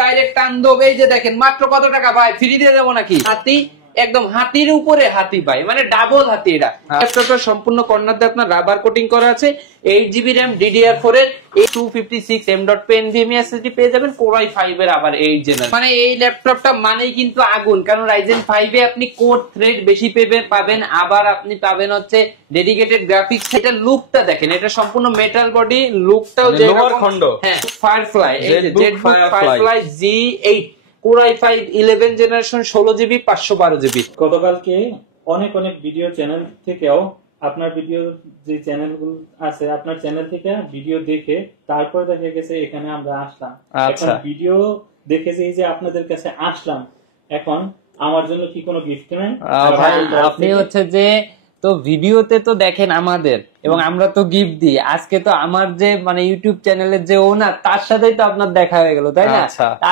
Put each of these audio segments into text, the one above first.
Direct টানদোব। এই যে দেখেন মাত্র কত টাকা ভাই, ফ্রি দিয়ে দেবো নাকি? হাতি, একদম হাতির উপরে হাতি ভাই, মানে ডাবল হাতি। এটা ল্যাপটপটা সম্পূর্ণ কর্নার দিয়ে আপনার রাবার কোটিং করা আছে। 8GB RAM DDR4 এর 256 M.2 NVMe SSD পেয়ে যাবেন। Core i5 এর আবার 8 জেনারেশন। মানে এই ল্যাপটপটা মানেই কিন্তু আগুন, কারণ Ryzen 5 এ আপনি কোর থ্রেড বেশি পাবেন, আবার আপনি পাবেন হচ্ছে ডেডিকেটেড গ্রাফিক্স। এটা লুকটা দেখেন, এটা সম্পূর্ণ মেটাল বডি, লুকটাও যে খন্ড। হ্যাঁ, ফায়ারফ্লাই, এই যে Jetbook firefly G8 Core i5 11 generation 16GB 512GB। গতকালকে অনেক ভিডিও চ্যানেল থেকেও আপনার ভিডিও যে চ্যানেলগুলো আছে, আপনার চ্যানেল থেকে ভিডিও দেখে তারপর দেখা গেছে এখানে আমরা আসলাম। এখন ভিডিও দেখেছি যে আপনাদের কাছে আসলাম, এখন আমার জন্য কি কোনো গিফট নেই? আপনি হচ্ছে যে তো ভিডিওতে তো দেখেন আমাদের, এবং আমরা তো গিফট দিই। আজকে তো আমার যে মানে ইউটিউব চ্যানেলের যে ওনার, তার সাথেই তো আপনার দেখা হয়ে গেল, তাই না?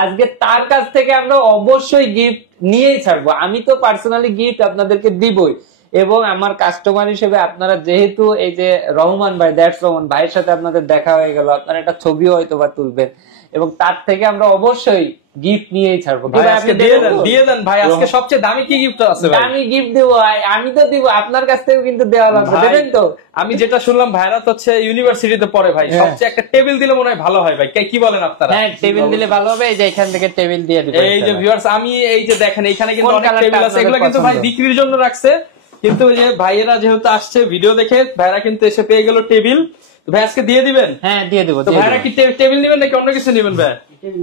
আজকে তার কাছ থেকে আমরা অবশ্যই গিফট নিয়েই ছাড়বো। আমি তো পার্সোনালি গিফট আপনাদেরকে দিবই, এবং আমার কাস্টমার হিসেবে আপনারা যেহেতু এই যে রহমান ভাই, দ্যাটস রহমান ভাইয়ের সাথে আপনাদের দেখা হয়ে গেল, আপনারা একটা ছবিও হয়তো বা তুলবেন, এবং তার থেকে আমরা অবশ্যই গিফট নিয়েই ছাড়বো। দিয়ে দেন ভাই, আজকে সবচেয়ে দামি কি গিফট আছে? দামি গিফট দেবো, আমি তো দিব, আপনার কাছ থেকে কিন্তু দেওয়া লাগবে, দেবেন তো? আমি যেটা শুনলাম ভাইরা তো হচ্ছে ইউনিভার্সিটিতে পড়ে ভাই, সবচেয়ে একটা টেবিল দিলে মনে হয় ভালো হয় ভাই, কি বলেন আপনারা? হ্যাঁ, টেবিল দিলে ভালো হবে। এই যে এখান থেকে টেবিল দিয়ে দিবেন। এই যে ভিউয়ার্স, আমি এই যে দেখেন এখানে কিন্তু অনেক টেবিল আছে, এগুলো কিন্তু ভাই বিক্রির জন্য রাখছে, কিন্তু যে ভাইয়েরা যেহেতু আসছে ভিডিও দেখে, ভাইরা কিন্তু এসে পেয়ে গেল টেবিল। ভাই আজকে দিয়ে দিবেন? হ্যাঁ, দিয়ে দেবো। তো ভাইরা কি টেবিল নেবেন নাকি অন্য কিছু নেবেন? ভাই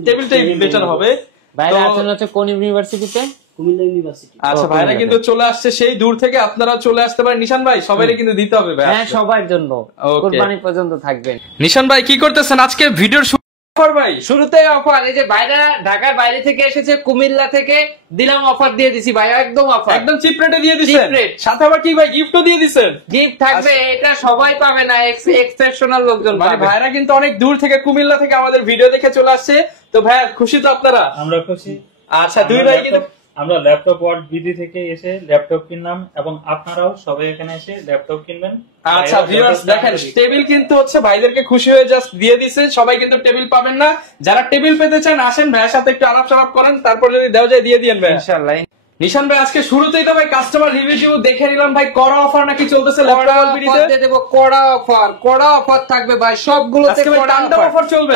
টেবিলটাই বেটার হবে। ভাইরা আছেন হচ্ছে কোন ইউনিভার্সিটিতে? কুমিল্লা ইউনিভার্সিটি। আচ্ছা, ভাইরা কিন্তু চলে আসছে সেই দূর থেকে, আপনারা চলে আসতে পারেন। নিশান ভাই, সবাইকে কিন্তু দিতে হবে ভাই। হ্যাঁ, সবার জন্য কুরবানি পর্যন্ত থাকবেন। নিশান ভাই কি করতেছেন আজকে? ভিডিওর ভাই শুরুতে অফার, এই যে ভাইরা ঢাকার বাইরে থেকে এসেছে, কুমিল্লা থেকে দিলাম, অফার দিয়ে দিছি ভাই, একদম অফার, একদম চিপ রেটে দিয়ে দিছেন। সাথে আবার কি ভাই গিফটও দিয়ে দিছেন? গিফট থাকবে, এটা সবাই পাবে না, এক্সেপশনাল লোকজন পাবে। ভাইরা কিন্তু অনেক দূর থেকে, কুমিল্লা থেকে আমাদের ভিডিও দেখে চলে আসছে। তো ভাই খুশি তো আপনারা? আমরা খুশি। আচ্ছা, দুই ভাই কিন্তু আমরা ল্যাপটপ ওয়ার্ল্ড বিডি থেকে এসে ল্যাপটপ কিনলাম, এবং আপনারাও সবাই এখানে এসে ল্যাপটপ কিনবেন। আচ্ছা ভিউয়ার্স, দেখেন টেবিল কিন্তু হচ্ছে ভাইদেরকে খুশি হয়ে জাস্ট দিয়ে দিছে। সবাই কিন্তু টেবিল পাবেন না, যারা টেবিল পেতে চান আসেন, ভাইয়ের সাথে একটু আলাপ করেন, তারপর যদি দেওয়া যায় দিয়ে দিয়েন ভাই ইনশাআল্লাহ। নিশান ভাই, আজকে শুরুতেই তো ভাই কাস্টমার রিভিউ দেখে নিলাম ভাই, কড়া অফার নাকি চলতেছে ল্যাপটপ ভিডিওতে? দেব কড়া অফার থাকবে ভাই, সবগুলোতে তাণ্ডব অফার চলবে।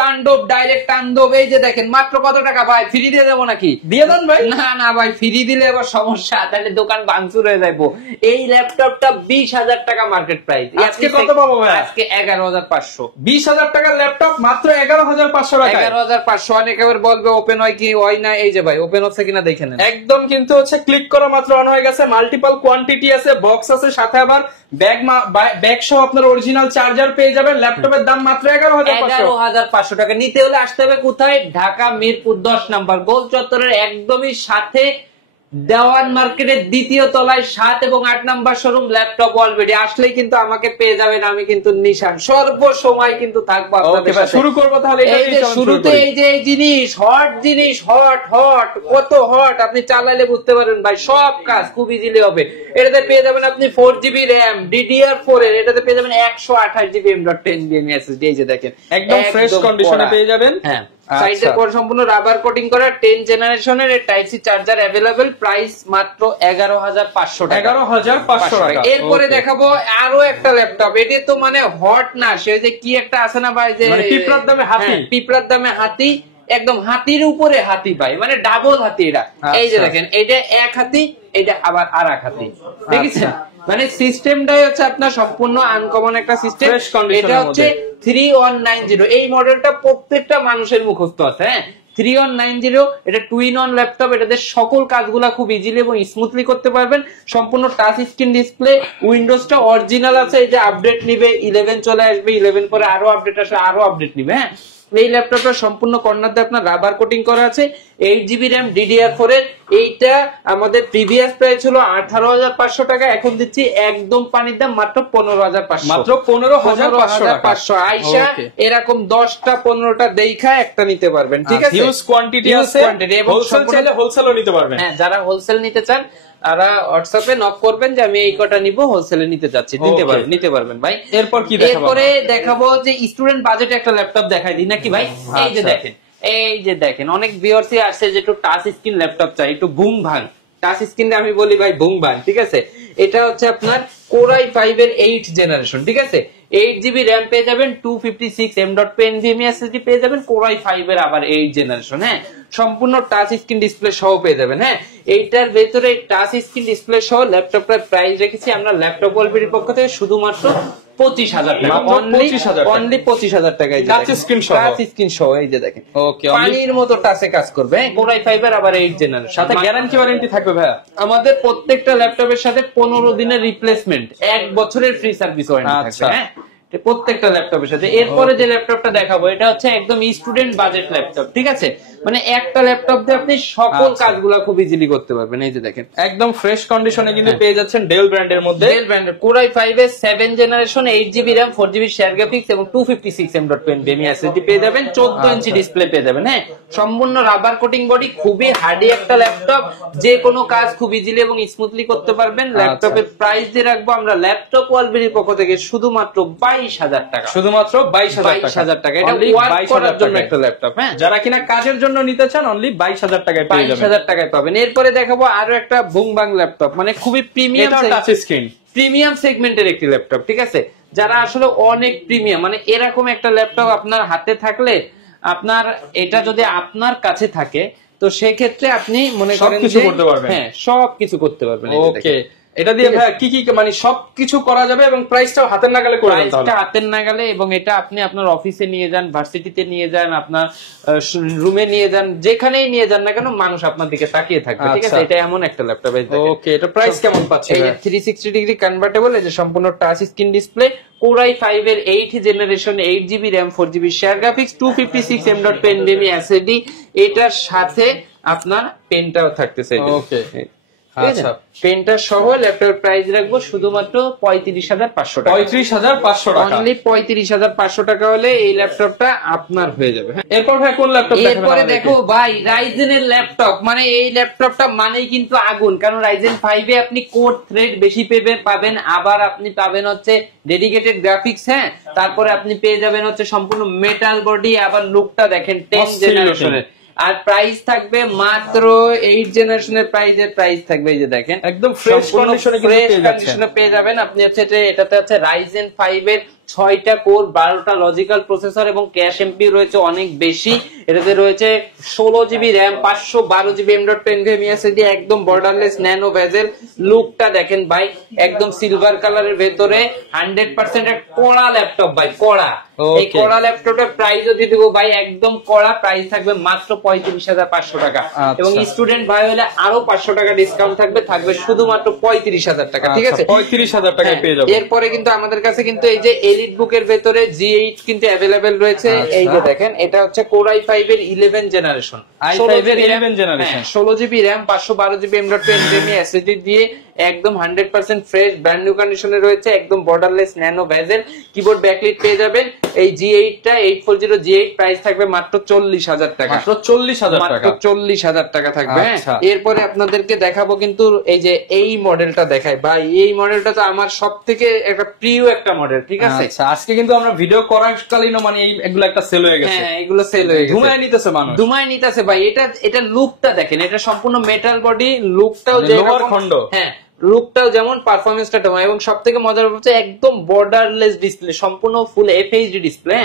তাণ্ডব ডাইরেক্ট টানদোব। এই যে দেখেন মাত্র কত টাকা ভাই, ফ্রি দিয়ে দেবো নাকি? দিয়ে দেন ভাই। না ভাই, ফ্রি দিলে আবার সমস্যা, তাহলে দোকান ভাঙচুর হয়ে যাবো। এই ল্যাপটপটা 20,000 টাকা মার্কেট প্রাইস। আজকে কত পাবো ভাই? আজকে 11,500। 20,000 টাকার ল্যাপটপ মাত্র 11,500 টাকা। 11,500। অনেকে আবার বলবে ওপেন হয় কি হয় না, এই যে ভাই ওপেন হচ্ছে কিনা দেখে নেন। একদম কিন্তু হচ্ছে ক্লিক করা মাত্র অন হয়ে গেছে। মাল্টিপল কোয়ান্টিটি আছে, বক্স আছে, সাথে আবার ব্যাগ সহ আপনার অরিজিনাল চার্জার পেয়ে যাবেন। ল্যাপটপের দাম মাত্র 11,500 টাকা। নিতে হলে আসতে হবে কোথায়? ঢাকা মিরপুর 10 নম্বর গোল চত্বরের একদমই সাথে, দেওয়ান মার্কেটের দ্বিতীয় তলায় 7 এবং 8 নাম্বার শোরুম ল্যাপটপ অলরেডি। আসলেই কিন্তু আমাকে পেয়ে যাবেন, আমি কিন্তু নিশান সর্বসময় কিন্তু থাকবো আপনাদের সাথে। শুরু করবো তাহলে। এই যে শুরুতে এই যে এই জিনিস হট কত হট, আপনি চালাইলে বুঝতে পারবেন ভাই, সব কাজ খুব ইজিলি হবে। এটাতে পেয়ে যাবেন আপনি 4GB RAM DDR4 এর, এটাতে পেয়ে যাবেন 128GB M.2 NVMe SSD। এই যে দেখেন একদম ফ্রেশ কন্ডিশনে পেয়ে যাবেন। হ্যাঁ, সাইডে পর সম্পূর্ণ রাবার কোটিং করা 10 জেনারেশনের type C charger available. Price মাত্র 11,500 টাকা। 11,500 টাকা। এরপরে দেখাবো আরো একটা ল্যাপটপ। এটা তো মানে হট না, সে যে কি একটা আছে না ভাই, যে মানে পিঁপড়ার দামে হাতি। পিঁপড়ার দামে হাতি, একদম হাতির উপরে হাতি ভাই, মানে ডাবল হাতি এটা। এই যে দেখেন, এটা এক হাতি, এটা আবার আর এক হাতি, দেখেছেন? মানে সিস্টেমটাই হচ্ছে আপনার সম্পূর্ণ আনকমন একটা সিস্টেম। এটা হচ্ছে 3190। এই মডেলটা প্রত্যেকটা মানুষের মুখস্থ আছে। হ্যাঁ, 3190। এটা 2-in-1 ল্যাপটপ। এটাতে সকল কাজগুলা খুব ইজিলি এবং স্মুথলি করতে পারবেন। সম্পূর্ণ টাচ স্ক্রিন ডিসপ্লে, উইন্ডোজটা অরিজিনাল আছে। এই যে আপডেট নিবে 11 চলে আসবে, 11 পরে আরো আপডেট আসবে, আরো আপডেট নিবে। হ্যাঁ, এই ল্যাপটপটা সম্পূর্ণ কর্নার দিয়ে আপনার রাবার কোটিং করা আছে। 8GB RAM DDR4 এর। এইটা আমাদের প্রিভিয়াস প্রাইস ছিল 18,500 টাকা, এখন দিচ্ছি একদম পানির দাম মাত্র 15,500। মাত্র 15,500 আইসা এরকম 10টা 15টা দেখা একটা নিতে পারবেন, ঠিক আছে? হিউজ কোয়ান্টিটি আছে, হোলসেল চাইলে হোলসেলও নিতে পারবেন। হ্যাঁ, যারা হোলসেল নিতে চান তারা হোয়াটসঅ্যাপে নক করবেন যে আমি এই কটা নিব, হোলসেলে নিতে যাচ্ছি, নিতে পারবেন ভাই। এরপর কি দেখাবো? এরপরে দেখাবো যে স্টুডেন্ট বাজেটে একটা ল্যাপটপ দেখাই দিই নাকি ভাই? এই যে দেখেন, এই যে দেখেন অনেক ভিউয়ার্সই আসছে যে একটু টাচ স্ক্রিন ল্যাপটপ চাই, একটু বুম ভাং টাচ স্ক্রিনে, আমি বলি ভাই বুম ভাং, ঠিক আছে। এটা হচ্ছে আপনার Core i5 এর 8 জেনারেশন, ঠিক আছে। 8GB RAM পেয়ে যাবেন, 256 M.2 NVMe SSD পেয়ে যাবেন, Core i5 এর আবার 8 জেনারেশন, হ্যাঁ। সম্পূর্ণ টাচ স্ক্রিন ডিসপ্লে সহ পেয়ে যাবেন, হ্যাঁ। এইটার ভেতরে টাচ স্ক্রিন ডিসপ্লে সহ ল্যাপটপটার প্রাইস রেখেছি আমরা ল্যাপটপ ওয়ালবিডির পক্ষ থেকে শুধুমাত্র 25,000 টাকা, অনলি 25,000 টাকায় টাচ স্ক্রিন সহ। এই যে দেখেন ওকে, পানির মতো টাচে কাজ করবে, Core i5 এর আবার 8 জেনারেশন। সাথে গ্যারান্টি ওয়ারেন্টি থাকবে ভাইয়া আমাদের প্রত্যেকটা ল্যাপটপের সাথে 15 দিনের রিপ্লেসমেন্ট, 1 বছরের ফ্রি সার্ভিস ওয়ারেন্টি থাকবে, হ্যাঁ, প্রত্যেকটা ল্যাপটপের সাথে। এরপরে যে ল্যাপটপটা দেখাবো এটা হচ্ছে একদম স্টুডেন্ট বাজেট ল্যাপটপ, ঠিক আছে। মানে একটা ল্যাপটপ দিয়ে আপনি সকল কাজগুলো খুব ইজিলি করতে পারবেন। এই যে দেখেন একদম ফ্রেশ কন্ডিশনে কিন্তু পেয়ে যাচ্ছেন ডেল ব্র্যান্ডের মধ্যে, ডেল ব্র্যান্ডের Core i5 এর 7 generation, 8GB RAM, 4GB share graphics এবং 256 M.2 NVMe SSD পেয়ে যাবেন, 14 ইঞ্চি ডিসপ্লে পেয়ে যাবেন, হ্যাঁ। সম্পূর্ণ রাবার কোটিং বডি, খুবই হার্ডি একটা ল্যাপটপ, যে কোনো কাজ খুব ইজিলি এবং স্মুথলি করতে পারবেন। ল্যাপটপের প্রাইস দিয়ে রাখবো আমরা ল্যাপটপ ওয়ালবিডির পক্ষ থেকে শুধুমাত্র 22,000 টাকা, শুধুমাত্র 22,000 টাকা। এটা ওয়ার্ক করার জন্য একটা ল্যাপটপ, হ্যাঁ। যারা কিনা কাজের জন্য নিতে চান অনলি 22,000 টাকায় পেয়ে যাবেন, 22,000 টাকায় পাবেন। এরপরে দেখাবো আরো একটা বুংবাং ল্যাপটপ, মানে খুবই প্রিমিয়াম টাচ স্ক্রিন, প্রিমিয়াম সেগমেন্টের একটি ল্যাপটপ, ঠিক আছে। যারা আসলে অনেক প্রিমিয়াম, মানে এরকম একটা ল্যাপটপ আপনার হাতে থাকলে, আপনার এটা যদি আপনার কাছে থাকে তো সেক্ষেত্রে আপনি মনে করেন কিছু করতে পারবেন, হ্যাঁ সবকিছু করতে পারবেন। ওকে, এটা দিয়ে ভাই কি কি মানে সবকিছু করা যাবে এবং প্রাইসটাও হাতের নাগালে করে দিতে হবে, হাতের নাগালে। এবং এটা আপনি আপনার অফিসে নিয়ে যান, ভার্সিটিতে নিয়ে যান, আপনার রুমে নিয়ে যান, যেখানেই নিয়ে যান না কেন মানুষ আপনার দিকে তাকিয়ে থাকবে, ঠিক আছে। এটা এমন একটা ল্যাপটপ। ওকে, এটা প্রাইস কেমন পাচ্ছে? 360 ডিগ্রি কনভার্টেবল, এই যে সম্পূর্ণ touch screen display, Core i5 এর 8 generation, 8GB RAM, 4GB share graphics, 256 M.2 NVMe SSD, এটার সাথে আপনার পেনটাও থাকতেছে। ওকে, আচ্ছা, পেনটা সহ ল্যাপটপের প্রাইস রাখবো শুধুমাত্র 35,500 টাকা, 35,500 টাকা, অনলি 35,500 টাকা হলে এই ল্যাপটপটা আপনার হয়ে যাবে। এরপর ভাই কোন ল্যাপটপ দেখাবেন? এরপরে দেখো ভাই রাইজেন এর ল্যাপটপ, মানে এই ল্যাপটপটা মানেই কিন্তু আগুন, কারণ রাইজেন 5 এ আপনি কোর থ্রেড বেশি পাবেন, আবার আপনি পাবেন হচ্ছে ডেডিকেটেড গ্রাফিক্স, হ্যাঁ। তারপরে আপনি পেয়ে যাবেন হচ্ছে সম্পূর্ণ মেটাল বডি, আবার লুকটা দেখেন 10 জেনারেশনের, আর প্রাইস থাকবে মাত্র 8 জেনারেশনের প্রাইস থাকবে, এই যে দেখেন একদম ফ্রেশ কন্ডিশনে পেয়ে যাবেন আপনি। হচ্ছে এটাতে হচ্ছে রাইজেন 5 এর 6টা কোর, 12টা লজিক্যাল প্রসেসর এবং ক্যাশ এমপি রয়েছে অনেক বেশি। এটাতে রয়েছে 16GB RAM, 512GB M.2 NVMe SSD, একদম বর্ডারলেস ন্যানো ভেজেল। লুকটা দেখেন ভাই, একদম সিলভার কালারের ভেতরে 100% এক কড়া ল্যাপটপ ভাই, কড়া। এই কড়া ল্যাপটপের প্রাইস যদি দিব ভাই, একদম কড়া প্রাইস থাকবে মাত্র 35,500 টাকা, এবং স্টুডেন্ট ভাই হলে আরো 500 টাকা ডিসকাউন্ট থাকবে শুধুমাত্র 35,000 টাকা, ঠিক আছে। 35,000 টাকায় পেয়ে যাবেন। এরপরে কিন্তু আমাদের কাছে কিন্তু এই যে এলিট বুকের ভেতরে G8 কিন্তু अवेलेबल রয়েছে। এই যে দেখেন, এটা হচ্ছে Core i5 এর 11 generation, 16GB RAM, 512GB M.2 NVMe SSD দিয়ে একদম 100% ফ্রেশ ব্র্যান্ড নিউ কন্ডিশনে রয়েছে, একদম borderless nano bezel. Keyboard backlit পেয়ে যাবেন। এই G8 টা 840 G8 প্রাইস থাকবে মাত্র 40,000 টাকা, মাত্র 40,000 টাকা, মাত্র 40,000 টাকা থাকবে। এরপরে আপনাদেরকে দেখাবো কিন্তু এই যে এই মডেলটা দেখাই ভাই, এই মডেলটা তো আমার সবথেকে একটা প্রিয় একটা মডেল, ঠিক আছে। আজকে কিন্তু আমরা ভিডিও করাকালীন মানে এগুলো একটা সেল হয়ে গেছে, হ্যাঁ এগুলো সেল হয়ে গেছে, ধুমায় নিতেছে মানুষ, ধুমায় নিতেছে ভাই। এটা লুকটা দেখেন, এটা সম্পূর্ণ মেটাল বডি, লুকটাও যে লোহার খন্ড, হ্যাঁ লুকটাও যেমন, পারফরমেন্সটা তেমন, এবং সবথেকে মজার হচ্ছে একদম বর্ডারলেস ডিসপ্লে, সম্পূর্ণ ফুল FHD ডিসপ্লে।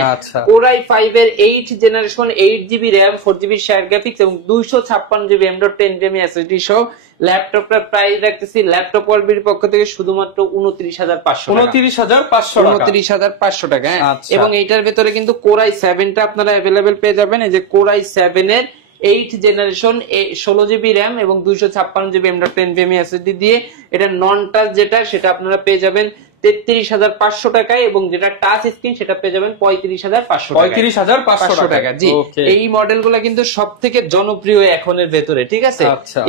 Core i5 এর 8 generation, 8GB RAM, 4GB share graphics এবং 256GB M.2 NVMe SSD সহ ল্যাপটপটার প্রাইস রাখতেছি ল্যাপটপ ওয়ালবিডির পক্ষ থেকে শুধুমাত্র 29,500 টাকা, এবং এইটার ভেতরে কিন্তু Core i7 টা আপনারা अवेलेबल পেয়ে যাবেন। এই যে Core i7 এর 8 জেনারেশন, 16GB RAM এবং 256GB M.2 NVMe SSD দিয়ে, এটা নন টাচ যেটা সেটা আপনারা পেয়ে যাবেন 33,500 টাকায়, এবং যেটা টাচ স্ক্রিন সেটা পেয়ে যাবেন 35,500 টাকা। জি, এই মডেলগুলো কিন্তু সবথেকে জনপ্রিয় এখনের ভেতরে, ঠিক আছে।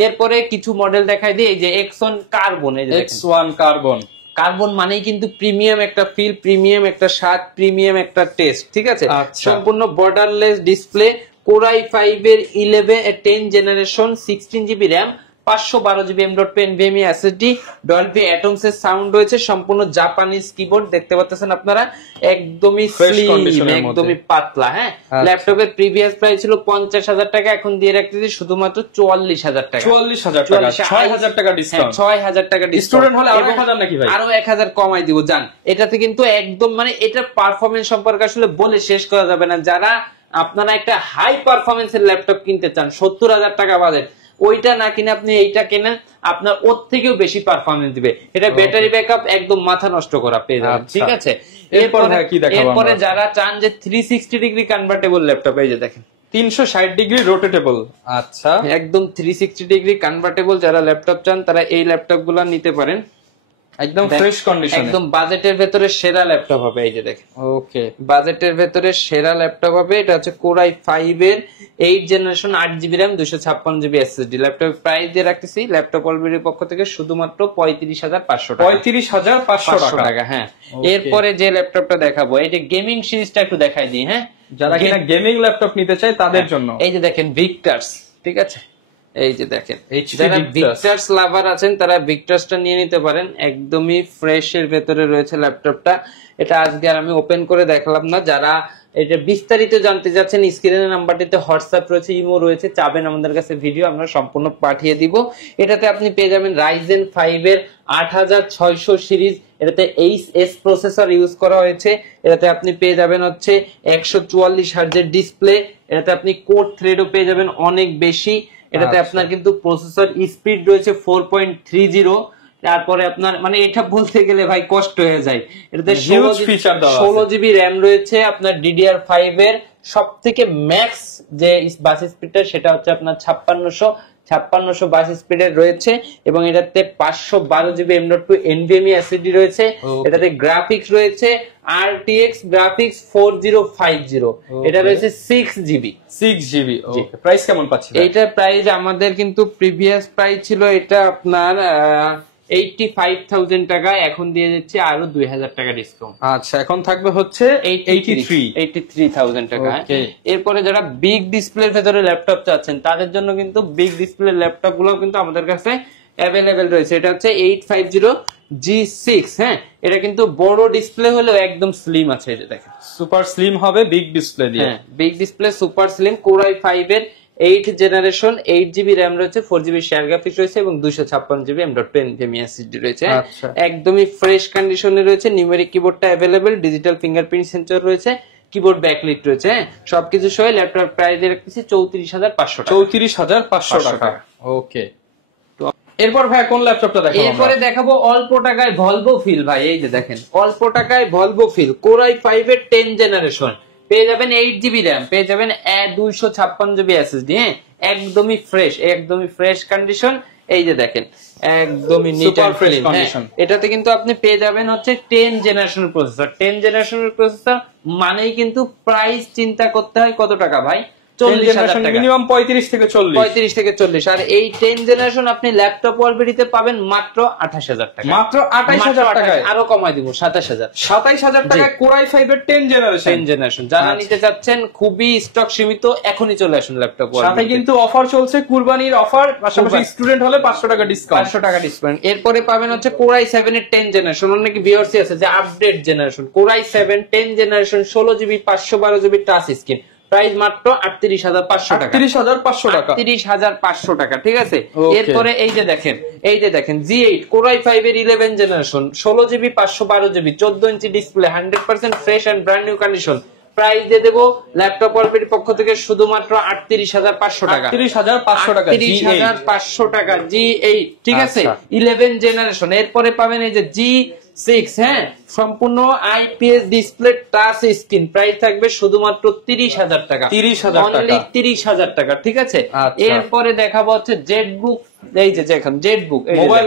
এরপরে কিছু মডেল দেখাই দিই। এই যে X1 কার্বন, এই যে X1 কার্বন, কার্বন মানেই কিন্তু প্রিমিয়াম একটা ফিল, প্রিমিয়াম একটা স্বাদ, প্রিমিয়াম একটা টেস্ট, ঠিক আছে। সম্পূর্ণ বর্ডারলেস ডিসপ্লে, Core i5 এর 10 generation, 16GB RAM, 512GB M.2 NVMe SSD, Dolby Atmos এর সাউন্ড রয়েছে, সম্পূর্ণ জাপানিজ কিবোর্ড দেখতে পাচ্ছেন আপনারা, একদমই স্লিম, একদমই পাতলা। হ্যাঁ, ল্যাপটপের প্রিভিয়াস প্রাইস ছিল 50,000 টাকা, এখন দিয়ে রাখতেছি শুধুমাত্র 44,000 টাকা। 44,000 টাকা, 6,000 টাকা ডিসকাউন্ট। 6,000 টাকা ডিসকাউন্ট। স্টুডেন্ট হলে আরো 1,000 নাকি ভাই? আরো 1,000 কমাই দিব জান। এটাতে কিন্তু একদম মানে এটার পারফরম্যান্স সম্পর্কে আসলে বলে শেষ করা যাবে না। যারা আপনারা একটা হাই পারফরম্যান্সের ল্যাপটপ কিনতে চান, 70,000 টাকা বাজেট, ওইটা না কিনে আপনি এইটা কেনেন, আপনার ওর থেকেও বেশি পারফরম্যান্স দিবে। এটা ব্যাটারি ব্যাকআপ একদম মাথা নষ্ট করা পেয়ে যাবেন। ঠিক আছে, এরপরে যারা চান যে 360 ডিগ্রি কনভার্টেবল ল্যাপটপ, এই যে দেখেন 360 ডিগ্রি রোটেটেবল। আচ্ছা, একদম 360 ডিগ্রি কনভার্টেবল যারা ল্যাপটপ চান তারা এই ল্যাপটপ গুলা নিতে পারেন। একদম ফ্রেশ কন্ডিশন, একদম বাজেটের ভেতরে সেরা ল্যাপটপ হবে। এই যে দেখেন, ওকে, বাজেটের ভেতরে সেরা ল্যাপটপ হবে। এটা হচ্ছে Core i5 এর 8 generation 8GB RAM 256GB SSD। Laptop price দিয়ে রাখতেছি ল্যাপটপ অলরেডির পক্ষ থেকে শুধুমাত্র 35,500 টাকা। 35,500 টাকা। হ্যাঁ, এরপরে যে ল্যাপটপটা দেখাবো, এই যে গেমিং সিরিজটা একটু দেখাই দিই। হ্যাঁ, যারা কিনা গেমিং ল্যাপটপ নিতে চায় তাদের জন্য এই যে দেখেন ভিক্টার্স, ঠিক আছে, এই যে দেখেন যারা ভিক্টার্স লাভার আছেন তারা ভিক্টার্সটা নিয়ে নিতে পারেন। একদমই ফ্রেশ এর ভেতরে রয়েছে ল্যাপটপটা। এটা আজকে আর আমি ওপেন করে দেখালাম না। যারা এটা বিস্তারিত জানতে যাচ্ছেন, স্ক্রিনের নাম্বারটিতে হোয়াটসঅ্যাপ রয়েছে, ইমো রয়েছে, চাবেন আমাদের কাছে ভিডিও আমরা সম্পূর্ণ পাঠিয়ে দিব। এটাতে আপনি পেয়ে যাবেন Ryzen 5 এর 8600 সিরিজ, এটাতে এইচএস প্রসেসর ইউজ করা হয়েছে। এটাতে আপনি পেয়ে যাবেন হচ্ছে 144 হার্জের ডিসপ্লে, এটাতে আপনি কোর থ্রেডও পেয়ে যাবেন অনেক বেশি। এটাতে আপনার কিন্তু প্রসেসর স্পিড রয়েছে 4.30। তারপরে আপনার মানে এটা বলতে গেলে ভাই কষ্ট হয়ে যায়। এটাতে 16GB RAM রয়েছে। আপনার DDR5 এর সব থেকে ম্যাক্স যে বাস স্পিডটা সেটা হচ্ছে আপনার 5600 বাস স্পিডের রয়েছে, এবং এটাতে 512GB M.2 NVMe SSD রয়েছে। এটাতে গ্রাফিক্স রয়েছে RTX গ্রাফিক্স 4050, এটা রয়েছে 6GB। ওকে, প্রাইস কেমন পাচ্ছেন? এইটার প্রাইস আমাদের কিন্তু প্রিভিয়াস প্রাইস ছিল এটা আপনার 85,000 টাকা, এখন দিয়ে দিচ্ছি আরো 2,000 টাকা ডিসকাউন্ট। আচ্ছা, এখন থাকবে হচ্ছে 83,000 টাকা। এরপরে যারা বিগ ডিসপ্লের ভেতরে ল্যাপটপ চাচ্ছেন তাদের জন্য কিন্তু বিগ ডিসপ্লে ল্যাপটপ গুলো কিন্তু আমাদের কাছে অ্যাভেলেবেল রয়েছে। এটা হচ্ছে 850G6। হ্যাঁ, এটা কিন্তু বড় ডিসপ্লে হলেও একদম স্লিম আছে। এটা দেখেন সুপার স্লিম হবে বিগ ডিসপ্লে দিয়ে। হ্যাঁ, big display super slim. Core i5 এর 8 জেনারেশন 8GB RAM রয়েছে, 4GB শেয়ার গ্রাফিক্স রয়েছে এবং 256GB M.2 NVMe SSD রয়েছে। একদমই ফ্রেশ কন্ডিশনে রয়েছে। নিউমেরিক কিবোর্ডটা অ্যাভেলেবেল, ডিজিটাল ফিঙ্গারপ্রিন্ট সেন্সর রয়েছে, কিবোর্ড ব্যাকলিট রয়েছে। সবকিছু সহ ল্যাপটপ প্রাইস দিয়ে রাখতেছি 34,500 টাকা। 34,500 টাকা। ওকে, এরপর ভাই কোন ল্যাপটপটা দেখাবো? এরপরে দেখাবো অল্প টাকায় ভলভো ফিল। ভাই এই যে দেখেন অল্প টাকায় ভলভো ফিল Core i5 এর 10 জেনারেশন, পেয়ে যাবেন 8GB RAM, পেয়ে যাবেন 256GB SSD। হ্যাঁ, একদমই ফ্রেশ কন্ডিশন। এই যে দেখেন একদমই নিট এন্ড ফ্রেশ কন্ডিশন। এটাতে কিন্তু আপনি পেয়ে যাবেন হচ্ছে 10 জেনারেশনের প্রসেসর। 10 জেনারেশনের প্রসেসর মানেই কিন্তু প্রাইস চিন্তা করতে হয় কত টাকা ভাই? 40,000 টাকা, মিনিমাম 35 থেকে 40। আর এই 10 জেনারেশন আপনি ল্যাপটপ অলরেডিতে পাবেন মাত্র 28,000 টাকা। মাত্র 28,000 টাকায়, আরো কমাই দিব 27,000 টাকায় Core i5 এর 10 জেনারেশন। যারা নিতে চাচ্ছেন খুবই স্টক সীমিত, এখনই চলে আসুন ল্যাপটপ। সাথে কিন্তু অফার চলছে, কুরবানির অফার, পাশাপাশি স্টুডেন্ট হলে 500 টাকা ডিসকাউন্ট। এরপরে পাবেন হচ্ছে Core i7 এর 10 জেনারেশন। অনেক ভিউয়ার্স আছে যে update generation. Core i7 10 generation 16GB 512GB touch screen, price মাত্র 38,500 টাকা। 38,500 টাকা, ঠিক আছে। এরপরে এই যে দেখেন G8 Core i5 এর 11 generation 16GB 512GB 14 inch display, 100% fresh and brand new condition. Price দিয়ে দেবো ল্যাপটপ ওয়ালপের পক্ষ থেকে শুধুমাত্র 38,500 টাকা। 38,500 টাকা G8, ঠিক আছে, 11 জেনারেশন। এরপরে পাবেন এই যে G6, হ্যাঁ, সম্পূর্ণ IPS display touch screen, price থাকবে শুধুমাত্র 30,000 টাকা। 30,000 টাকা, ঠিক আছে। এরপরে দেখাবো হচ্ছে জেটবুক। এই যে দেখেন Jetbook mobile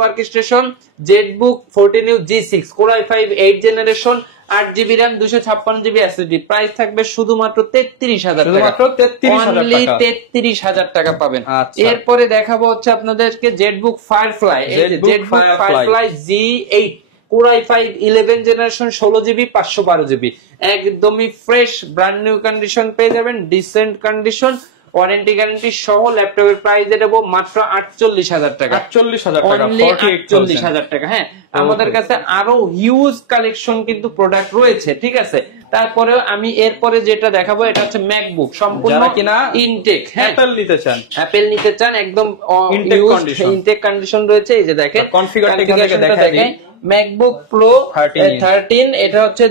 workstation Jetbook 14U G6 Core i5 8 generation 8GB RAM 256GB SSD, price থাকবে শুধুমাত্র 33,000 টাকা। 33,000 টাকা পাবেন। এরপরে দেখাবো হচ্ছে আপনাদেরকে জেটবুক ফায়ারফ্লাই। এই যে Jetbook firefly G8 Core i5 11 generation 16GB 512GB, একদমই ফ্রেশ ব্র্যান্ড নিউ কন্ডিশন পেয়ে যাবেন, ডিসেন্ট কন্ডিশন। ওয়ারেন্টি গ্যারান্টি সহ ল্যাপটপের প্রাইস দেবো মাত্র 48,000 টাকা। 48,000 টাকা। হ্যাঁ, আমাদের কাছে আরো হিউজ কালেকশন কিন্তু প্রোডাক্ট রয়েছে, ঠিক আছে। তারপরে আমি এরপরে যেটা দেখাবো এটা হচ্ছে ম্যাকবুক, সম্পূর্ণ কিনা ইনটেক। অ্যাপেল নিতে চান, অ্যাপেল নিতে চান, একদম ইনটেক কন্ডিশন রয়েছে। এই যে দেখেন কনফিগারটা দেখাই দিই। ম্যাকবুক প্রো 13, এটা হচ্ছে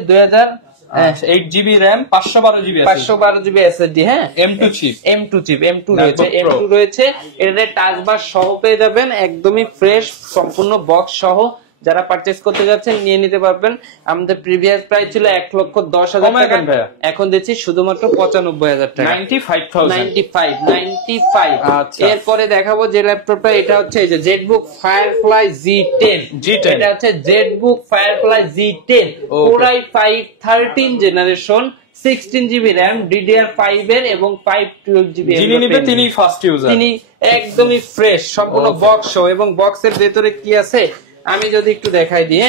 8GB RAM, 512GB SSD। হ্যাঁ, M2 চিপ রয়েছে। এটাতে টাচ বার সহ পেয়ে যাবেন, একদমই ফ্রেশ, সম্পূর্ণ বক্স সহ। যারা পারচেজ করতে যাচ্ছেন নিয়ে নিতে পারবেন। আমাদের প্রিভিয়াস প্রাইস ছিল 1,10,000 টাকা, এখন দিচ্ছি শুধুমাত্র 95,000 টাকা, 95। এরপরে দেখাবো যে ল্যাপটপটা, এটা হচ্ছে এই যে জেটবুক ফায়ারফ্লাই G10। এটা হচ্ছে Jetbook firefly G10 Core i5 13 generation, 16GB RAM, DDR5 এর এবং 512GB। যিনি নিবে তিনি ফার্স্ট ইউজার, তিনি একদমই ফ্রেশ, সম্পূর্ণ বক্স এবং বক্সের ভেতরে কি আছে আমি যদি একটু দেখাই দিই।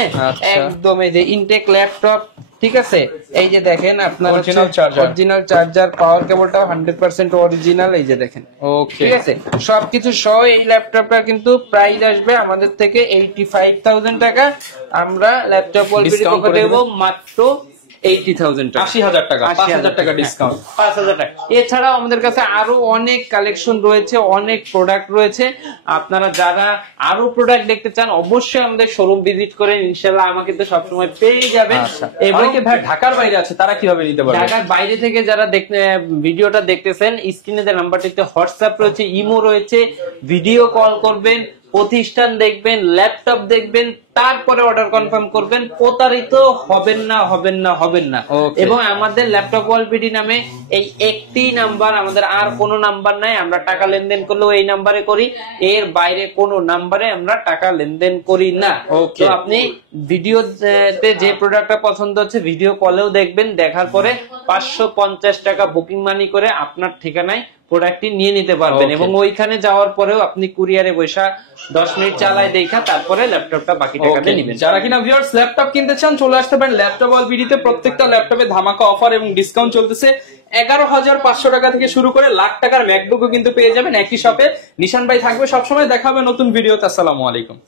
একদম এই যে ইনটেক ল্যাপটপ, ঠিক আছে। এই যে দেখেন আপনার অরিজিনাল চার্জার, পাওয়ার কেবলটা 100% অরিজিনাল। এই যে দেখেন, ঠিক আছে, সবকিছু সহ এই ল্যাপটপটা কিন্তু প্রাইস আসবে আমাদের থেকে 85,000 টাকা। আমরা ল্যাপটপ ওয়ালবিডি পক্ষ থেকে দেব মাত্র 80,000 টাকা, 80,000 টাকা, 5,000 টাকা ডিসকাউন্ট, 5,000 টাকা। এছাড়াও আমাদের কাছে আরো অনেক কালেকশন রয়েছে, অনেক প্রোডাক্ট রয়েছে। আপনারা যারা আরো প্রোডাক্ট দেখতে চান অবশ্যই আমাদের শোরুম ভিজিট করেন, ইনশাআল্লাহ আমাকে তো সবসময় পেয়ে যাবেন। এবং ভাই ঢাকার বাইরে আছে তারা কিভাবে নিতে পারবে? ঢাকার বাইরে থেকে যারা ভিডিওটা দেখতেছেন, স্ক্রিনে যে নাম্বারটিতে হোয়াটসঅ্যাপ রয়েছে, ইমো রয়েছে, ভিডিও কল করবেন, প্রতিষ্ঠান দেখবেন, ল্যাপটপ দেখবেন, তারপরে অর্ডার কনফার্ম করবেন। প্রতারিত হবেন না। এবং আমাদের ল্যাপটপ ওয়ালবিডি নামে এই একটি নাম্বার, আমাদের আর কোনো নাম্বার নাই। আমরা টাকা লেনদেন করলেও এই নাম্বারে করি, এর বাইরে কোনো নাম্বারে আমরা টাকা লেনদেন করি না। তো আপনি ভিডিওতে যে প্রোডাক্টটা পছন্দ হচ্ছে ভিডিও কলেও দেখবেন, দেখার পরে 550 টাকা বুকিং মানি করে আপনার ঠিকানায় প্রোডাক্টটি নিয়ে নিতে পারবেন। এবং ওইখানে যাওয়ার পরেও আপনি কুরিয়ারে বসা 10 মিনিট চালায় দেখা তারপরে ল্যাপটপটা বাকি টাকাতে নেবেন। যারা কিনা ভিউয়ার্স ল্যাপটপ কিনতে চান চলে আসতে পারেন ল্যাপটপ ওয়ালবিডিতে। প্রত্যেকটা ল্যাপটপে ধামাকা অফার এবং ডিসকাউন্ট চলতেছে। 11,500 টাকা থেকে শুরু করে লাখ টাকার ম্যাকবুকও কিন্তু পেয়ে যাবেন একই শপে। নিশান ভাই থাকবে সবসময়। দেখা হবে নতুন ভিডিওতে। আসসালামু আলাইকুম।